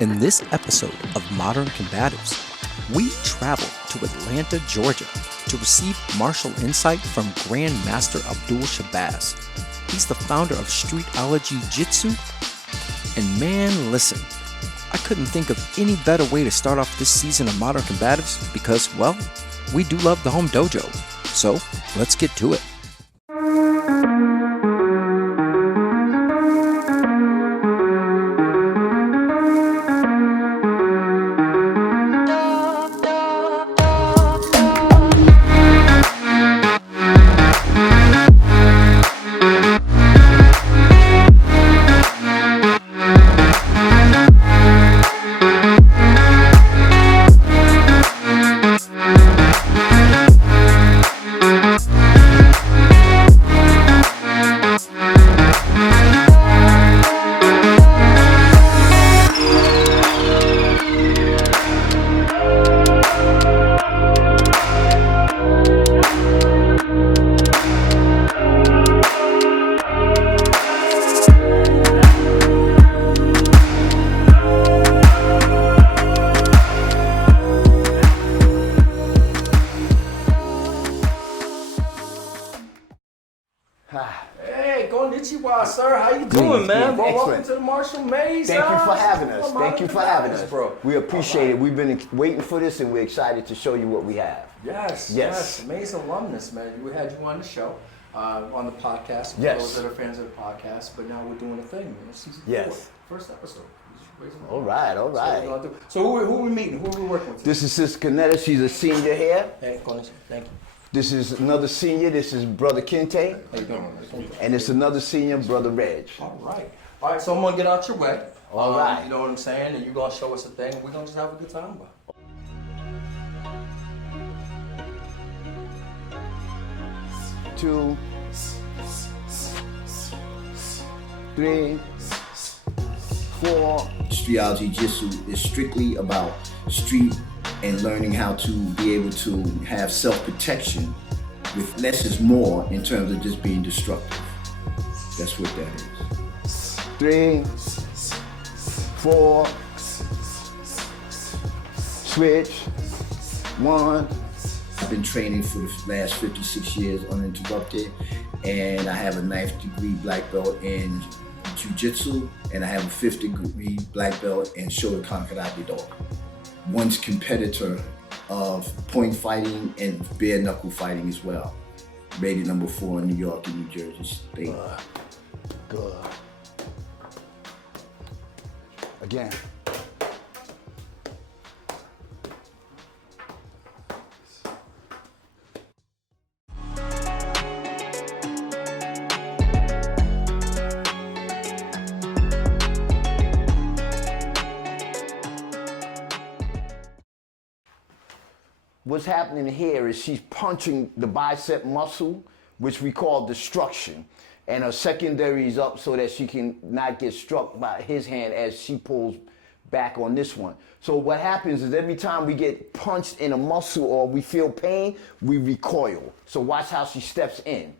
In this episode of Modern Combatives, we travel to Atlanta, Georgia to receive martial insight from Grandmaster Abdul Shabazz. He's the founder of Streetology Jutsu. And man, listen, I couldn't think of any better way to start off this season of Modern Combatives because, well, we do love the home dojo. So let's get to it. Hey, konnichiwa, sir. How you doing, man? Bro, welcome to the Martial Maze. Thank you for having us. Thank you for having us, bro. We appreciate it. We've been waiting for this, and we're excited to show you what we have. Yes. Maze alumnus, man. We had you on the show, on the podcast. For those that are fans of the podcast, but now we're doing a thing, man. Season 4, first episode. All right. So who are we meeting? Who are we working with? This is Sister Canetta. She's a senior here. Hey, konnichiwa. Thank you. This is another senior. This is Brother Kente. How you doing? And it's another senior, Brother Reg. All right. So I'm gonna get out your way. All right. You know what I'm saying? And you're gonna show us a thing. And we're gonna just have a good time, bro. 2, 3, 4. Streetology Jiu-Jitsu is strictly about street and learning how to be able to have self-protection with less is more in terms of just being destructive. That's what that is. 3, 4, switch, 1. I've been training for the last 56 years uninterrupted, and I have a 9th degree black belt in Jiu-Jitsu, and I have a 5th degree black belt in Shotokan Karate Do. Once competitor of point fighting and bare knuckle fighting as well. Rated number 4 in New York and New Jersey State. Good. Again. What's happening here is she's punching the bicep muscle, which we call destruction. And her secondary is up so that she can not get struck by his hand as she pulls back on this one. So what happens is every time we get punched in a muscle or we feel pain, we recoil. So watch how she steps in.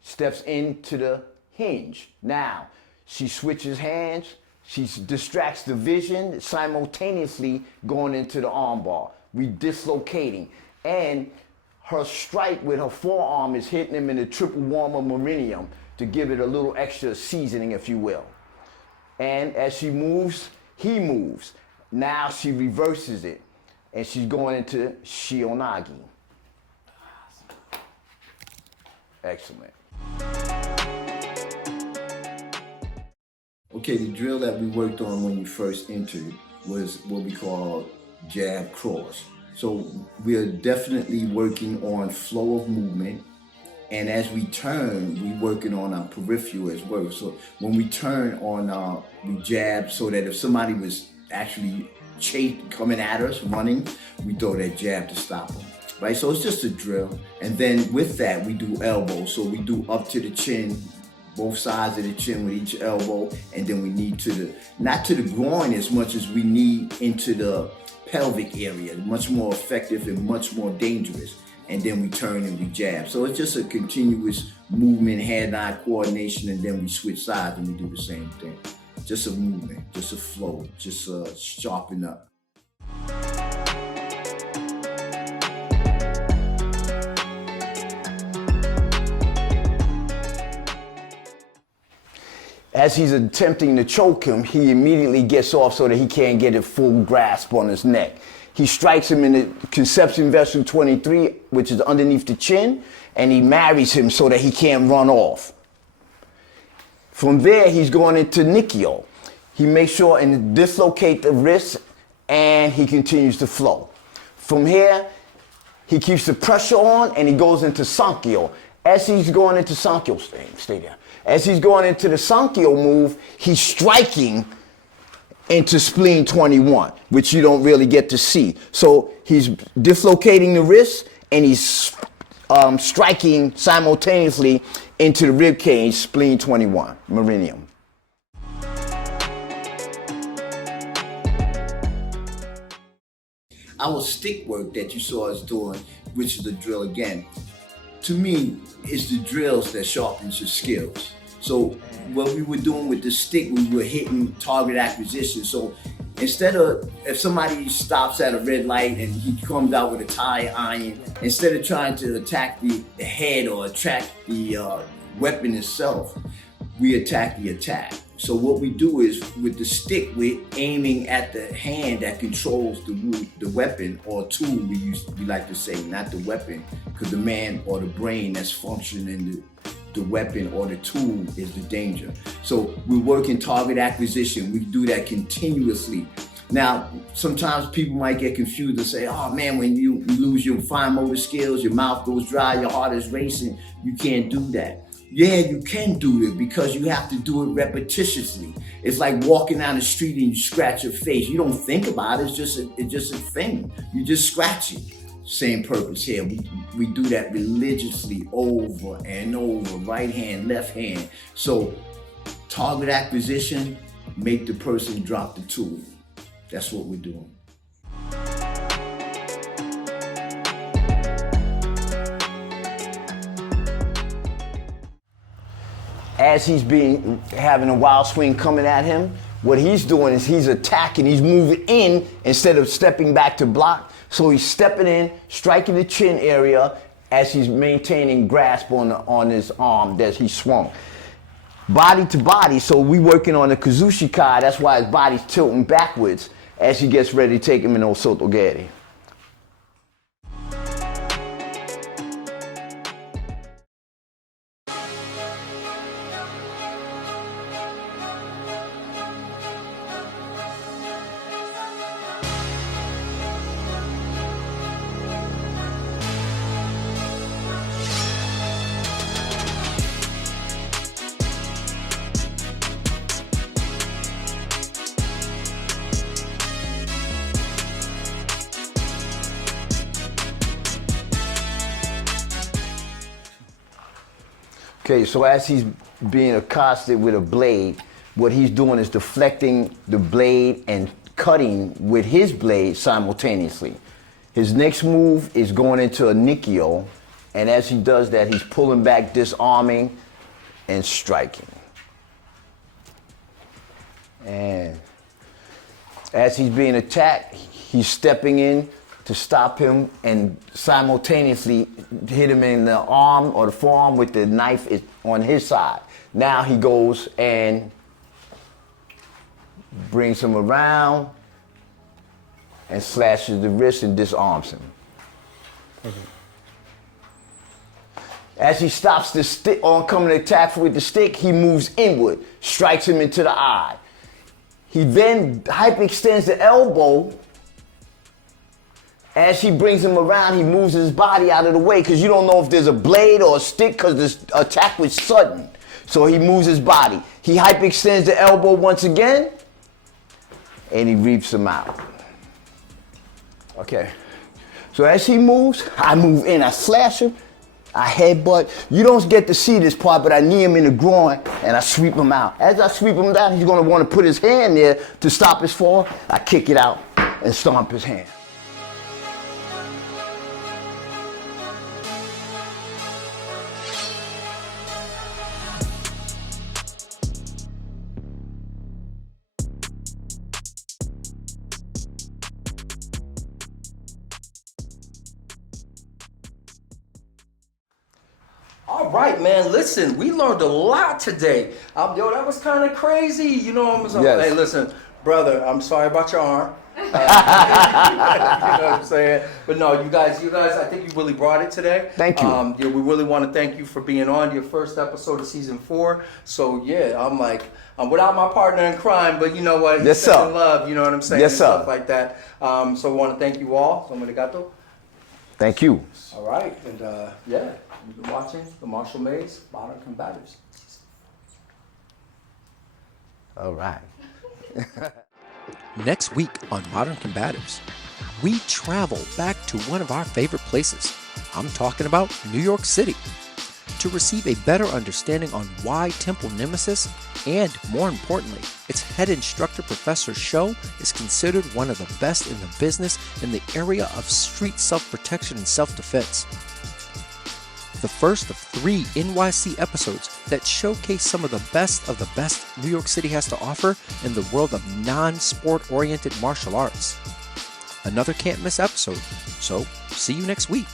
Steps into the hinge. Now, she switches hands. She distracts the vision, simultaneously going into the armbar. We dislocating. And her strike with her forearm is hitting him in the triple warmer meridian to give it a little extra seasoning, if you will. And as she moves, he moves. Now she reverses it, and she's going into Shionagi. Excellent. Okay, the drill that we worked on when you first entered was what we call jab cross. So we are definitely working on flow of movement, and as we turn, we're working on our peripheral as well. So when we turn on we jab so that if somebody was actually coming at us, running, we throw that jab to stop them. Right, so it's just a drill. And then with that, we do elbows. So we do up to the chin, both sides of the chin with each elbow, and then we need to the, not to the groin as much as we need into the pelvic area, much more effective and much more dangerous. And then we turn and we jab. So it's just a continuous movement, hand-eye coordination, and then we switch sides and we do the same thing. just a movement, just a flow, just sharpen up. As he's attempting to choke him, he immediately gets off so that he can't get a full grasp on his neck. He strikes him in the conception vessel 23, which is underneath the chin, and he marries him so that he can't run off. From there, he's going into Nikio. He makes sure and dislocate the wrist, and he continues to flow. From here, he keeps the pressure on, and he goes into Sankyo. As he's going into Sankyo, stay there. As he's going into the Sankyo move, he's striking into spleen 21, which you don't really get to see. So he's dislocating the wrist, and he's striking simultaneously into the rib cage, spleen 21, meridian. Our stick work that you saw us doing, which is the drill again, to me, it's the drills that sharpens your skills. So what we were doing with the stick, we were hitting target acquisition. So instead of, if somebody stops at a red light and he comes out with a tire iron, instead of trying to attack the head or attack the weapon itself, we attack the attack. So what we do is, with the stick, we're aiming at the hand that controls the weapon or tool, we like to say, not the weapon, because the man or the brain that's functioning the weapon or the tool is the danger. So we're working target acquisition. We do that continuously. Now, sometimes people might get confused and say, oh man, when you lose your fine motor skills, your mouth goes dry, your heart is racing, you can't do that. Yeah, you can do it because you have to do it repetitiously. It's like walking down the street and you scratch your face. You don't think about it, it's just a thing. You just scratch it. Same purpose here. We do that religiously over and over, right hand, left hand. So target acquisition, make the person drop the tool. That's what we're doing. As he's having a wild swing coming at him, what he's doing is he's attacking, he's moving in instead of stepping back to block. So he's stepping in, striking the chin area as he's maintaining grasp on his arm that he swung. Body to body, so we working on the Kazushi Kai, that's why his body's tilting backwards as he gets ready to take him in Osotogeri. Okay, so as he's being accosted with a blade, what he's doing is deflecting the blade and cutting with his blade simultaneously. His next move is going into a Nikio, and as he does that, he's pulling back, disarming, and striking. And as he's being attacked, he's stepping in to stop him and simultaneously hit him in the arm or the forearm with the knife on his side. Now he goes and brings him around and slashes the wrist and disarms him. Okay. As he stops the stick oncoming attack with the stick, he moves inward, strikes him into the eye. He then hyperextends the elbow. As he brings him around, he moves his body out of the way because you don't know if there's a blade or a stick because this attack was sudden. So he moves his body. He hyperextends the elbow once again, and he reaps him out. Okay. So as he moves, I move in, I slash him, I headbutt. You don't get to see this part, but I knee him in the groin, and I sweep him out. As I sweep him down, he's going to want to put his hand there to stop his fall. I kick it out and stomp his hand. All right, man. Listen, we learned a lot today. Yo, that was kind of crazy. You know, hey, listen, brother, I'm sorry about your arm. You know what I'm saying? But no, you guys, I think you really brought it today. Thank you. Yeah, we really want to thank you for being on your first episode of season 4. So yeah, I'm without my partner in crime, but you know what? Yes, sir. Love, you know what I'm saying? Yes, and sir. Stuff like that. So I want to thank you all. So obrigado. Thank you. All right, and yeah, you've been watching the Martial Maze Modern Combatives. All right. Next week on Modern Combatives, we travel back to one of our favorite places. I'm talking about New York City, to receive a better understanding on why Temple Nemesis, and more importantly, its head instructor Professor Show is considered one of the best in the business in the area of street self-protection and self-defense. The first of 3 NYC episodes that showcase some of the best New York City has to offer in the world of non-sport oriented martial arts. Another can't miss episode, so see you next week.